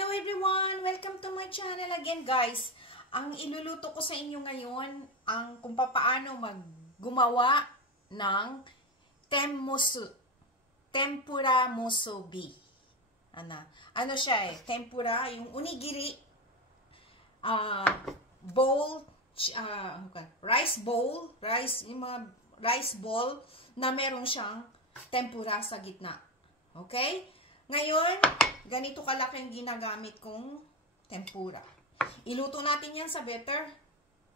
Hello everyone! Welcome to my channel again guys. Ang iluluto ko sa inyo ngayon ang kung paano gumawa ng tempura musubi. Ano siya tempura, yung onigiri bowl, rice bowl, yung mga rice bowl na meron siyang tempura sa gitna. Okay? Ngayon, ganito kalaki ang ginagamit kong tempura. Iluto natin yan sa butter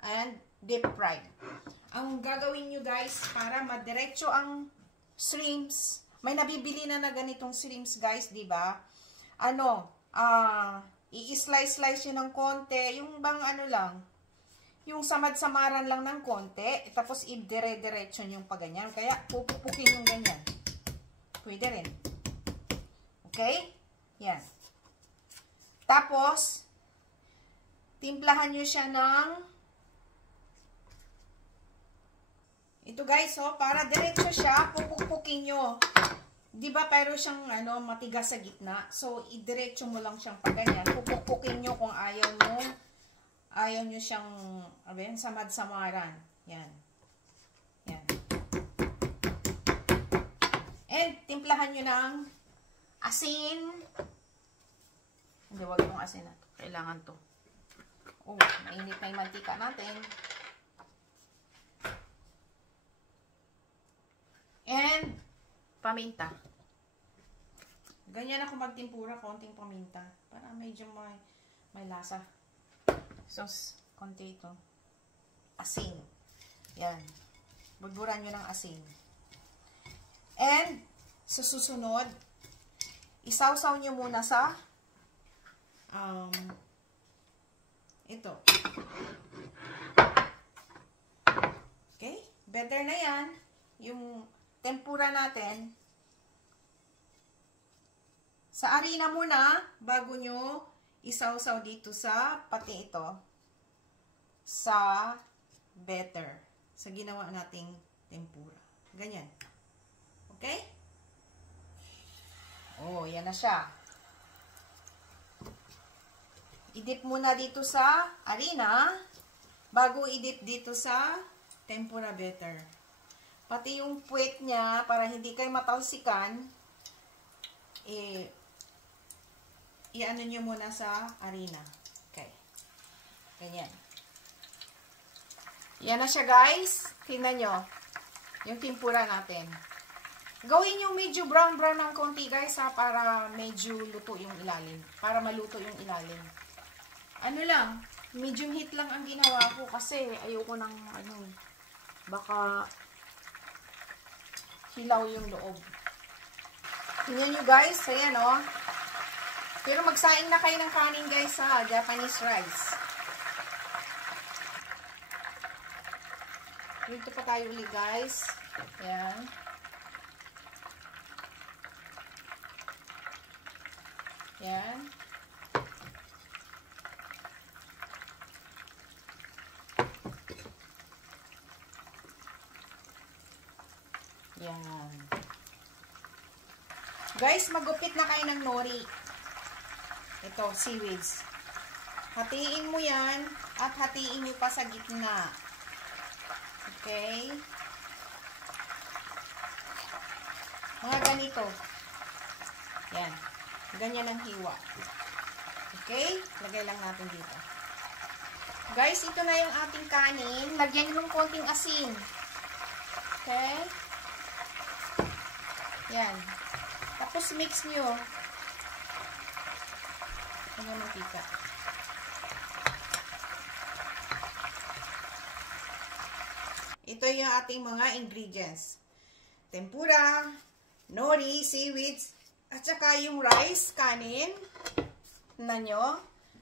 and deep fried. Ang gagawin nyo guys, para madiretso ang shrimps, may nabibili na ganitong shrimps guys, di ba? I-slice nyo ng konti, yung bang lang, yung samad-samaran lang ng konti, tapos i-dire-diretso nyo pa ganyan. Kaya pupupukin yung ganyan. Pwede rin. Okay? Yan. Tapos, timplahan nyo siya ng ito guys, para diretso siya, pupukpukin nyo. Diba, pero siyang matigas sa gitna. So, idiretso mo lang siyang pag ganyan. Pupukpukin nyo kung ayaw nyo siyang, samad-samaran. Yan. Yan. And, timplahan nyo ng asin. Hindi, wag itong asin na to. Kailangan to. Oh, mainit na yung mantika natin. And, paminta. Ganyan ako magtimpura, konting paminta. Para medyo may lasa. So, konti ito. Asin. Yan. Budburan nyo ng asin. And, sa susunod, isawsaw nyo muna sa ito. Okay? Better na yan. Yung tempura natin. Sa harina muna, bago nyo isawsaw dito sa, pati ito, sa batter. Sa ginawa nating tempura. Ganyan. Okay? Oh, yan na siya. I-dip muna dito sa harina bago i-dip dito sa tempura batter. Pati yung puwet niya, para hindi kayo matalsikan, i-ano nyo muna sa harina. Okay. Ganyan. Yan na siya guys. Tingnan nyo. Yung tempura natin. Gawin yung medyo brown ng konti guys para medyo luto yung ilalim. Para maluto yung ilalim. Medium heat lang ang ginawa ko kasi ayoko ng baka hilaw yung loob. Tingnan nyo guys, ayan Pero magsaing na kayo ng kanin guys sa Japanese rice. Dito pa tayo ulit guys. Ayan. Yan. Yan. Guys, magupit na kayo ng nori. Ito, seaweeds. Hatiin mo yan at hatiin nyo pa sa gitna. Okay? Mga ganito. Yan. Ganyan ang hiwa. Okay? Lagay lang natin dito. Guys, ito na yung ating kanin. Lagyan nyo ng konting asin. Okay? Yan. Tapos mix nyo. Ganyan ang pika. Ito yung ating mga ingredients. Tempura, nori, seaweeds, at saka yung rice, kanin, na nyo,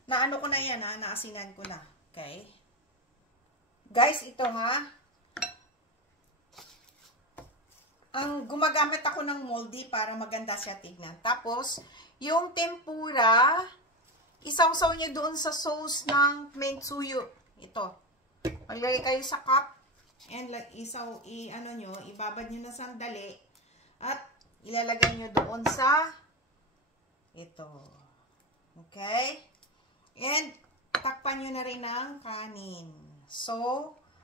ko na yan naasinan ko na. Okay? Guys, ito ang gumagamit ako ng moldy para maganda siya tignan. Tapos, yung tempura, isawsaw nyo doon sa sauce ng mentsuyo. Ito. Maglagay kayo sa cup, and ibabad nyo na sandali, at ilalagay nyo doon sa ito. Okay? And, takpan nyo na rin ng kanin. So,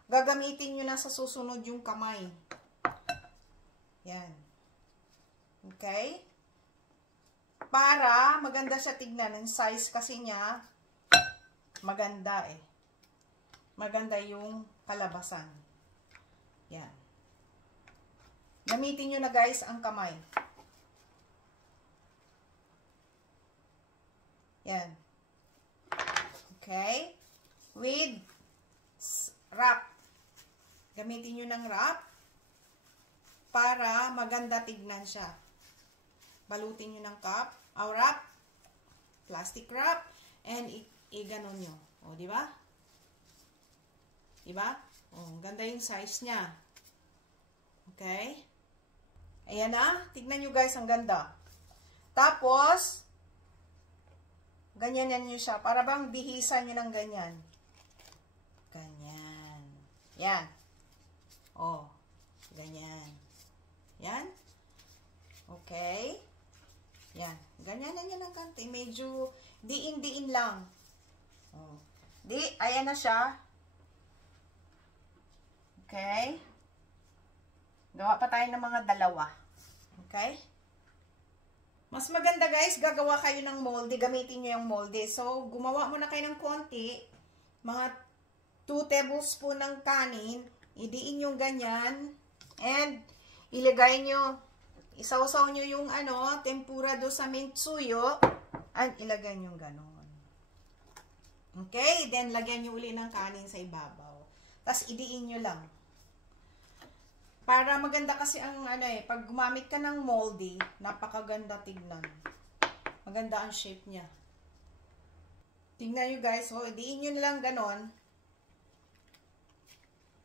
gagamitin nyo na sa susunod yung kamay. Yan. Okay? Para maganda siya tignan. Ang size kasi niya, maganda eh. Maganda yung kalabasan. Yan. Gamitin nyo na guys ang kamay. Yan. Okay? With wrap. Gamitin nyo ng wrap para maganda tignan siya. Balutin nyo ng cup, wrap, plastic wrap, and i-ganon nyo. O, di ba? Di ba? O, ganda yung size niya. Okay? Ayan na. Tignan nyo guys, ang ganda. Tapos, ganyanan nyo siya. Para bang bihisan nyo ng ganyan. Ganyan. Yan. O, ganyan. Yan. Okay. Yan. Ganyanan nyo ng kanti. Medyo diin-diin lang. O. Ayan na siya. Okay. Gawa pa tayo ng mga dalawa. Okay? Mas maganda guys, gagawa kayo ng molde. Gamitin nyo yung molde. So, gumawa muna kayo ng konti. Mga 2 tablespoon ng kanin. Idiin yung ganyan. And, ilagay nyo. Isawsaw nyo yung tempura do sa mentsuyo. And, ilagay nyo ganon. Okay? Then, lagyan nyo uli ng kanin sa ibabaw. Tapos, idiin nyo lang. Para maganda kasi ang pag gumamit ka ng moldy, napakaganda tignan. Maganda ang shape niya. Tignan nyo guys, idiin nyo lang ganon.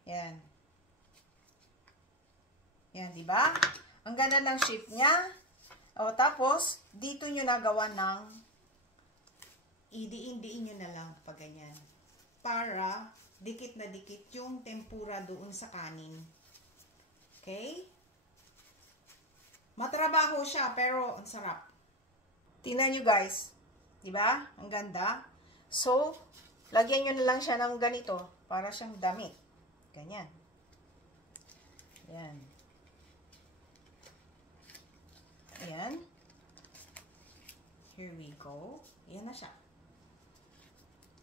Yan. Yan, di ba? Ang ganda ng shape niya. O, tapos, dito nyo nagawa ng idiin-diin nyo na lang pag ganyan. Para dikit na dikit yung tempura doon sa kanin. Okay? Matrabaho siya, pero ang sarap. Tingnan nyo guys. Diba? Ang ganda. So, lagyan nyo na lang siya ng ganito para siyang damit. Ganyan. Ayan. Ayan. Here we go. Ayan na siya.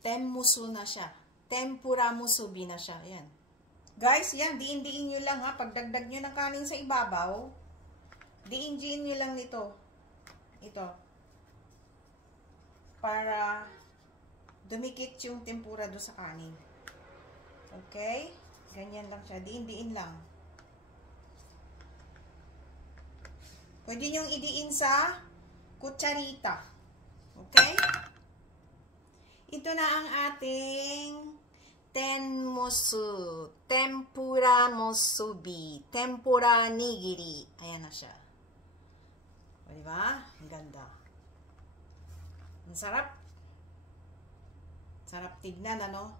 Temmusu na siya. Tempura musubi na siya. Ayan. Guys, yan, diin-diin nyo lang ha. Pagdagdag nyo ng kanin sa ibabaw, diin-diin nyo lang nito. Ito. Para dumikit yung tempura do sa kanin. Okay? Ganyan lang siya. Diin-diin lang. Pwede nyo idiin sa kutsarita. Okay? Ito na ang ating tenmusu, tempura musubi, tempura nigiri. Ayan na siya. O, diba? Ang ganda. Ang sarap. Sarap tignan, ano?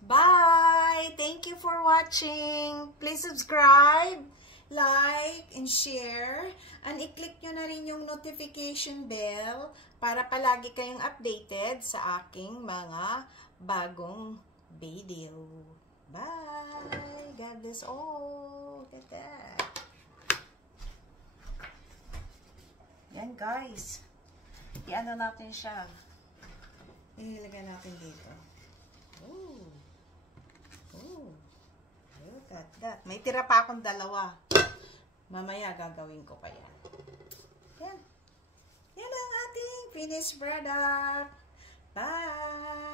Bye! Thank you for watching. Please subscribe, like, and share. And i-click nyo na rin yung notification bell para palagi kayong updated sa aking mga bagong video. Bye! God bless all. Look at that. Yan guys. I-ano natin siya. Ilagay natin dito. Ooh. Ooh. Look at that. May tira pa akong dalawa. Mamaya gagawin ko pa yan. Yan. Yan ang ating finished product. Bye!